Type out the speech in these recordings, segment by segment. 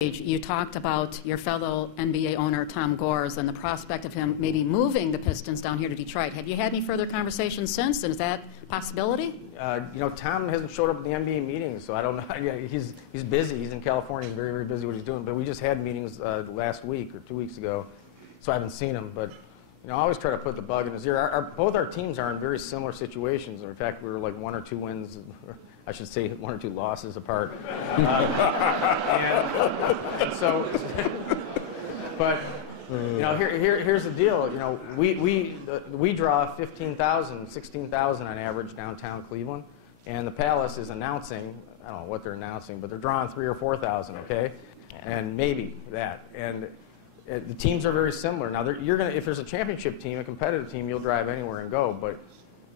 You talked about your fellow NBA owner, Tom Gores, and the prospect of him maybe moving the Pistons down here to Detroit. Have you had any further conversations since, and is that a possibility? You know, Tom hasn't showed up at the NBA meetings, so I don't know. Yeah, he's busy. He's in California. He's very, very busy what he's doing. But we just had meetings last week or 2 weeks ago, so I haven't seen him. But, you know, I always try to put the bug in his ear. Both our teams are in very similar situations. In fact, we were like 1 or 2 wins, I should say 1 or 2 losses apart. And so, but you know, here's the deal. You know, we draw 15,000, 16,000 on average downtown Cleveland, and the Palace is announcing, I don't know what they're announcing, but they're drawing 3,000 or 4,000, okay, and maybe that. And the teams are very similar. Now, if there's a championship team, a competitive team, you'll drive anywhere and go, but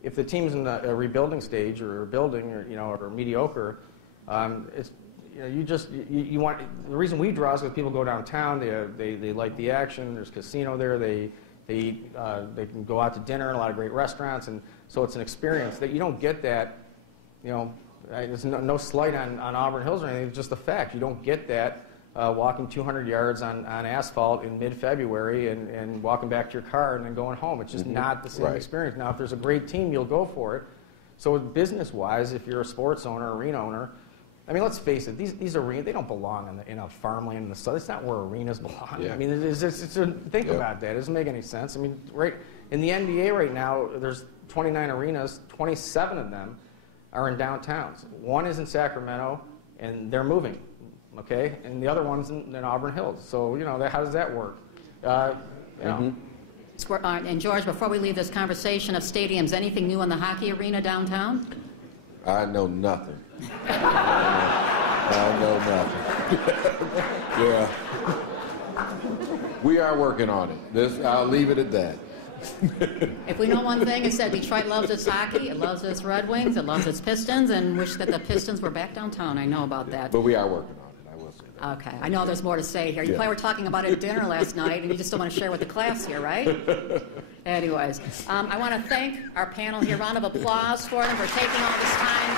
if the team's in a rebuilding stage or building or, you know, or mediocre, it's, you know, you want, the reason we draw is because people go downtown, they like the action, there's casino there, they can go out to dinner in a lot of great restaurants, and so it's an experience that you don't get that, you know, there's no slight on Auburn Hills or anything, it's just a fact. You don't get that walking 200 yards on asphalt in mid-February and walking back to your car and then going home. It's just not the same experience. Now, if there's a great team, you'll go for it. So business-wise, if you're a sports owner, arena owner, I mean, let's face it, these arenas, they don't belong in a farmland in the south. It's not where arenas belong. Yeah. I mean, think about that. It doesn't make any sense. I mean, right in the NBA right now, there's 29 arenas, 27 of them are in downtowns. 1 is in Sacramento, and they're moving. Okay, and the other one's in Auburn Hills. So, you know, how does that work? You know. And George, before we leave this conversation of stadiums, anything new in the hockey arena downtown? I know nothing. I know nothing. Yeah. We are working on it. I'll leave it at that. If we know one thing, it's that Detroit loves its hockey, it loves its Red Wings, it loves its Pistons, and wish that the Pistons were back downtown. I know about that. But we are working on it. Okay, I know there's more to say here. You probably were talking about it at dinner last night, and you just don't want to share with the class here, right? Anyways, I want to thank our panel here. Round of applause for them for taking all this time.